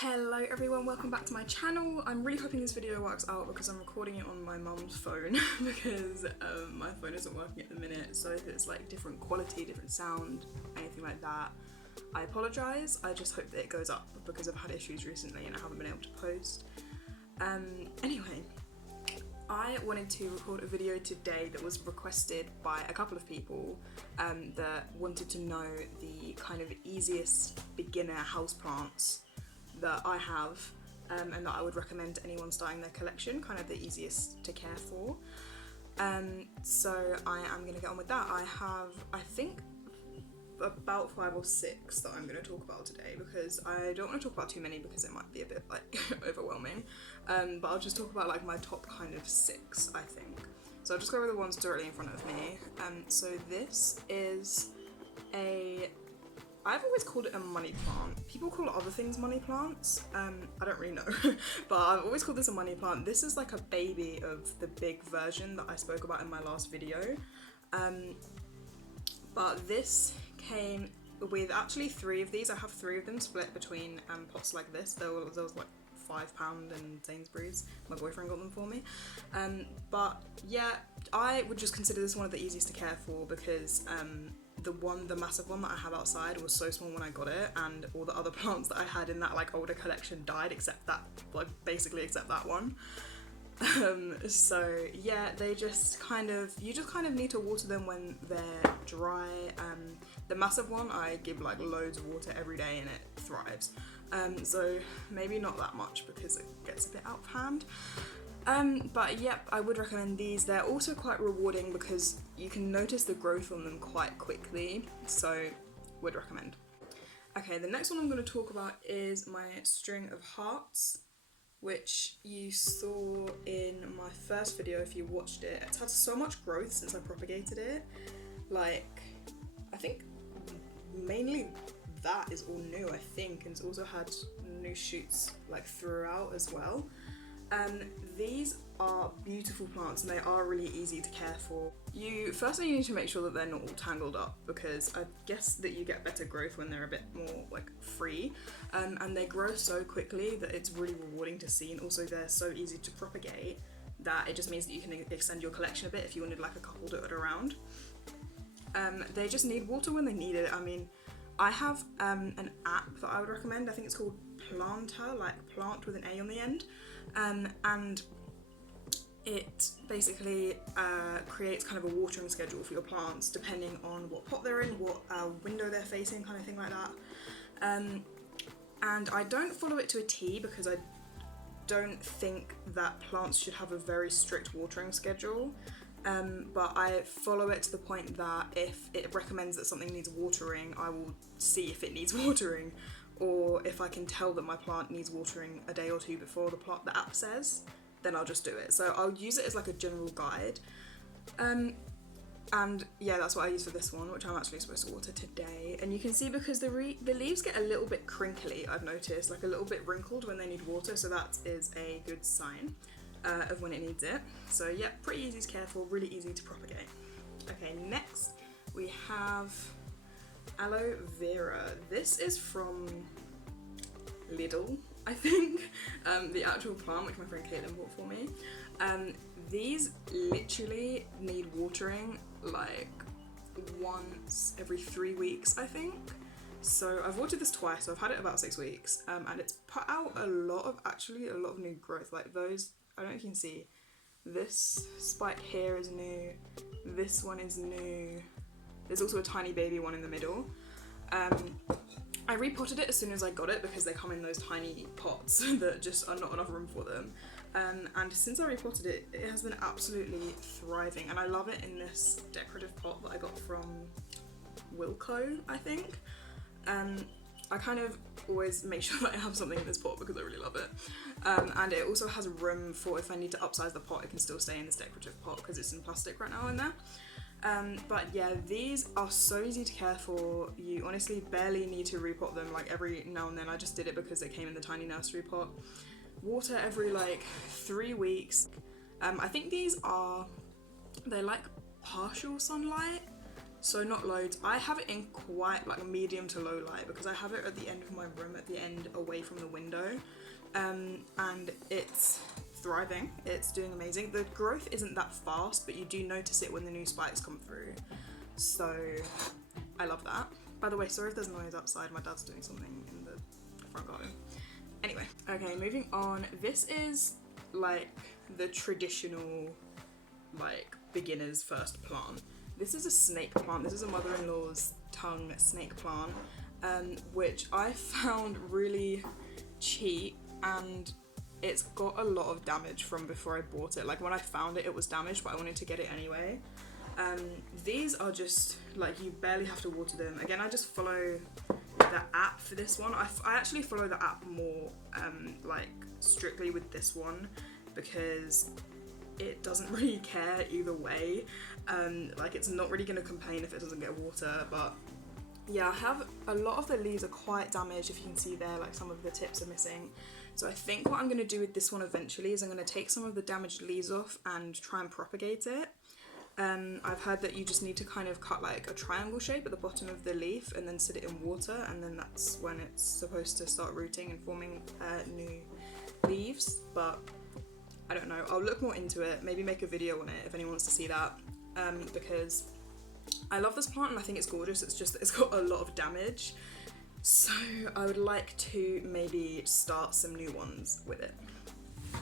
Hello everyone, welcome back to my channel. I'm really hoping this video works out because I'm recording it on my mum's phone because my phone isn't working at the minute, so if it's like different quality, different sound, anything like that, I apologise. I just hope that it goes up because I've had issues recently and I haven't been able to post. Anyway, I wanted to record a video today that was requested by a couple of people that wanted to know the kind of easiest beginner houseplants that I have and that I would recommend to anyone starting their collection, kind of the easiest to care for. So I am going to get on with that. I have, I think, about 5 or 6 that I'm going to talk about today because I don't want to talk about too many because it might be a bit like overwhelming, but I'll just talk about like my top kind of 6, I think. So I'll just go over the ones directly in front of me. So this is I've always called it a money plant. People call other things money plants. I don't really know, but I've always called this a money plant. This is like a baby of the big version that I spoke about in my last video. But this came with actually 3 of these. I have 3 of them split between pots like this. There was like £5 in Sainsbury's. My boyfriend got them for me. But yeah, I would just consider this one of the easiest to care for because the massive one that I have outside was so small when I got it, and all the other plants that I had in that like older collection died except that, like basically except that one. So yeah, they just kind of, you just kind of need to water them when they're dry. The massive one I give like loads of water every day and it thrives. So maybe not that much because it gets a bit out of hand. But yep, I would recommend these. They're also quite rewarding because you can notice the growth on them quite quickly, so would recommend. Okay, the next one I'm going to talk about is my string of hearts, which you saw in my first video if you watched it. It's had so much growth since I propagated it. Like, I think mainly that is all new, I think, and it's also had new shoots like throughout as well. These are beautiful plants and they are really easy to care for. Firstly you need to make sure that they're not all tangled up because I guess that you get better growth when they're a bit more like free, and they grow so quickly that it's really rewarding to see, and also they're so easy to propagate that it just means that you can extend your collection a bit if you wanted like a couple dotted around. They just need water when they need it. I mean, I have an app that I would recommend. I think it's called Planter, like plant with an A on the end. And it basically creates kind of a watering schedule for your plants depending on what pot they're in, what window they're facing, kind of thing like that. And I don't follow it to a T because I don't think that plants should have a very strict watering schedule. But I follow it to the point that if it recommends that something needs watering, I will see if it needs watering, or if I can tell that my plant needs watering a day or 2 before the app says, then I'll just do it. So I'll use it as like a general guide. And yeah, that's what I use for this one, which I'm actually supposed to water today. And you can see because the leaves get a little bit crinkly, I've noticed, like a little bit wrinkled when they need water, so that is a good sign of when it needs it. So yeah, pretty easy to care for, really easy to propagate. Okay, next we have aloe vera. This is from Lidl, I think, the actual plant which my friend Caitlin bought for me. These literally need watering like once every 3 weeks, I think. So I've watered this twice, so I've had it about 6 weeks, and it's put out a lot of new growth. Like those, I don't know if you can see, this spike here is new, this one is new, there's also a tiny baby one in the middle. I repotted it as soon as I got it because they come in those tiny pots that just are not enough room for them. And since I repotted it, it has been absolutely thriving, and I love it in this decorative pot that I got from Wilko, I think. I kind of always make sure that I have something in this pot because I really love it. And it also has room for, if I need to upsize the pot, it can still stay in this decorative pot because it's in plastic right now in there. But yeah, these are so easy to care for. You honestly barely need to repot them like every now and then. I just did it because they came in the tiny nursery pot. Water every like 3 weeks. I think these are, they like partial sunlight. So not loads. I have it in quite like a medium to low light because I have it at the end of my room, at the end away from the window, and it's thriving. It's doing amazing. The growth isn't that fast, but you do notice it when the new spikes come through. So I love that. By the way, sorry if there's noise outside. My dad's doing something in the front garden. Anyway, okay, moving on. This is like the traditional like beginner's first plant. This is a snake plant. This is a mother-in-law's tongue snake plant, which I found really cheap, and it's got a lot of damage from before I bought it. Like when I found it, it was damaged, but I wanted to get it anyway. These are just like, you barely have to water them. Again, I just follow the app for this one. I actually follow the app more like strictly with this one because it doesn't really care either way. Like it's not really going to complain if it doesn't get water, but yeah, I have a lot of the leaves are quite damaged. If you can see there, like some of the tips are missing. So I think what I'm going to do with this one eventually is I'm going to take some of the damaged leaves off and try and propagate it. I've heard that you just need to kind of cut like a triangle shape at the bottom of the leaf and then sit it in water, and then that's when it's supposed to start rooting and forming new leaves. But I don't know, I'll look more into it, maybe make a video on it if anyone wants to see that, because I love this plant and I think it's gorgeous. It's just that it's got a lot of damage, so I would like to maybe start some new ones with it.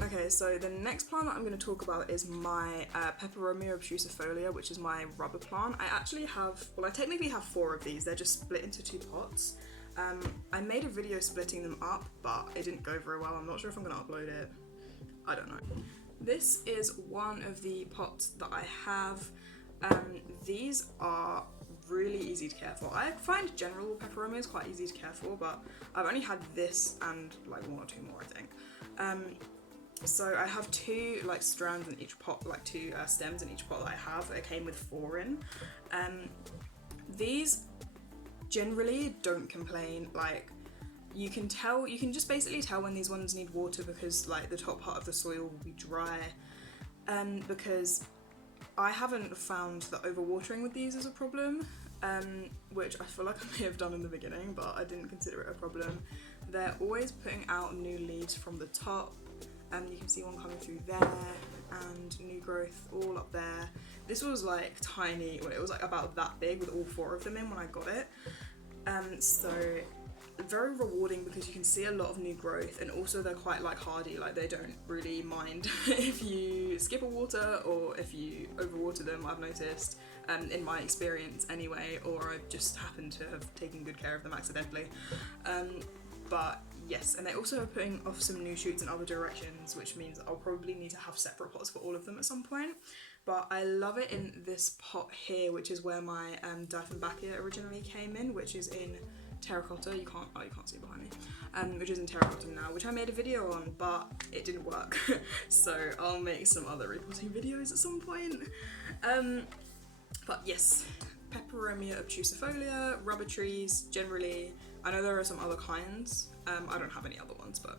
Okay, so the next plant that I'm going to talk about is my Pepperomia obtusifolia, which is my rubber plant. I actually have, well, I technically have 4 of these. They're just split into 2 pots. I made a video splitting them up, but it didn't go very well. I'm not sure if I'm going to upload it. I don't know. This is one of the pots that I have. These are really easy to care for. I find general peperomias quite easy to care for, but I've only had this and like 1 or 2 more, I think. So I have 2 like strands in each pot, like 2 stems in each pot that I have. It came with 4 in. These generally don't complain. Like you can just basically tell when these ones need water because like the top part of the soil will be dry. Because I haven't found that overwatering with these is a problem, which I feel like I may have done in the beginning, but I didn't consider it a problem. They're always putting out new leaves from the top. You can see one coming through there, and new growth all up there. This was like tiny, well, it was like about that big with all 4 of them in when I got it. So very rewarding because you can see a lot of new growth, and also they're quite like hardy, like they don't really mind if you skip a water or if you overwater them, I've noticed, in my experience anyway, or I just happen to have taken good care of them accidentally. But yes, and they also are putting off some new shoots in other directions, which means I'll probably need to have separate pots for all of them at some point. But I love it in this pot here, which is where my Dieffenbachia originally came in, which is in terracotta. You can't see it behind me. Which is in terracotta now, which I made a video on, but it didn't work. So I'll make some other repotting videos at some point. But yes, Pepperomia obtusifolia, rubber trees generally. I know there are some other kinds. I don't have any other ones, but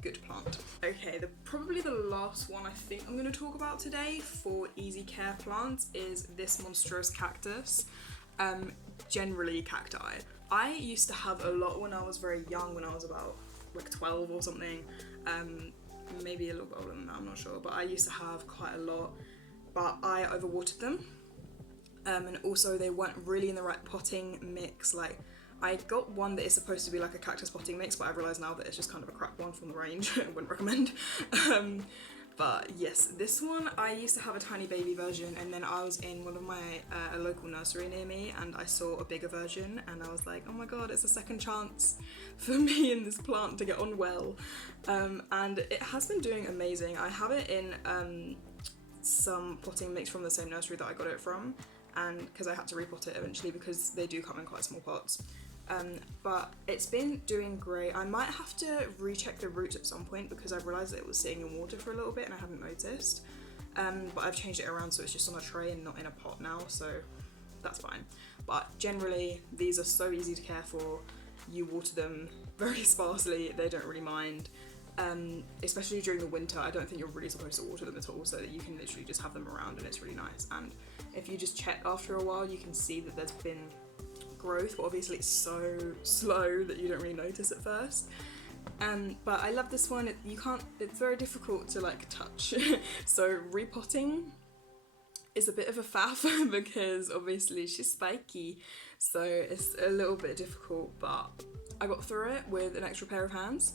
good plant. Okay, probably the last one I think I'm going to talk about today for easy care plants is this monstrose cactus. Generally cacti. I used to have a lot when I was very young, when I was about like 12 or something. Maybe a little bit older than that, I'm not sure, but I used to have quite a lot, but I overwatered them. And also they weren't really in the right potting mix. Like I got one that is supposed to be like a cactus potting mix, but I realise now that it's just kind of a crap one from the range. I wouldn't recommend. But yes, this one, I used to have a tiny baby version, and then I was in one of my, a local nursery near me, and I saw a bigger version, and I was like, oh my god, it's a second chance for me in this plant to get on well. And it has been doing amazing. I have it in some potting mix from the same nursery that I got it from, and because I had to repot it eventually because they do come in quite small pots. But it's been doing great. I might have to recheck the roots at some point because I realised that it was sitting in water for a little bit and I hadn't noticed. But I've changed it around so it's just on a tray and not in a pot now, so that's fine. But generally, these are so easy to care for. You water them very sparsely, they don't really mind. Especially during the winter, I don't think you're really supposed to water them at all, so that you can literally just have them around and it's really nice. And if you just check after a while, you can see that there's been growth, but obviously it's so slow that you don't really notice at first. But I love this one. It's very difficult to like touch. So repotting is a bit of a faff because obviously she's spiky, so it's a little bit difficult, but I got through it with an extra pair of hands,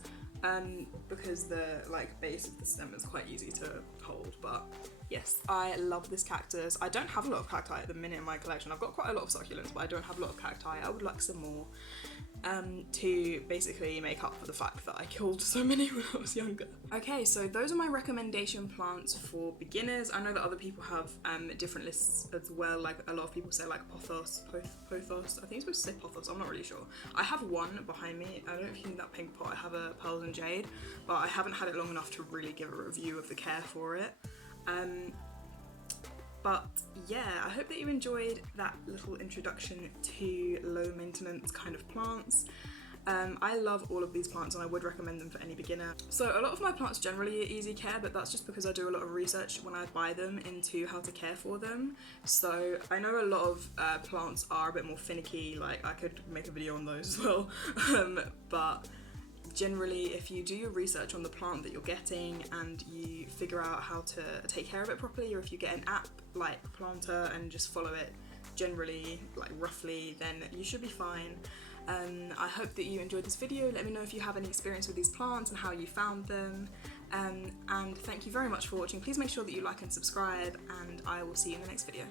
because the like base of the stem is quite easy to hold. But yes, I love this cactus. I don't have a lot of cacti at the minute in my collection. I've got quite a lot of succulents, but I don't have a lot of cacti. I would like some more, to basically make up for the fact that I killed so many when I was younger. Okay, so those are my recommendation plants for beginners. I know that other people have different lists as well. Like a lot of people say like pothos. I think it's supposed to say pothos, I'm not really sure. I have one behind me. I don't know if you need that pink pot. I have a pearls and jade, but I haven't had it long enough to really give a review of the care for it. But yeah, I hope that you enjoyed that little introduction to low maintenance kind of plants. I love all of these plants and I would recommend them for any beginner. So a lot of my plants generally are easy care, but that's just because I do a lot of research when I buy them into how to care for them. So I know a lot of plants are a bit more finicky, like I could make a video on those as well, but generally, if you do your research on the plant that you're getting and you figure out how to take care of it properly, or if you get an app like Planter and just follow it generally, like roughly, then you should be fine. I hope that you enjoyed this video. Let me know if you have any experience with these plants and how you found them. And thank you very much for watching. Please make sure that you like and subscribe, and I will see you in the next video.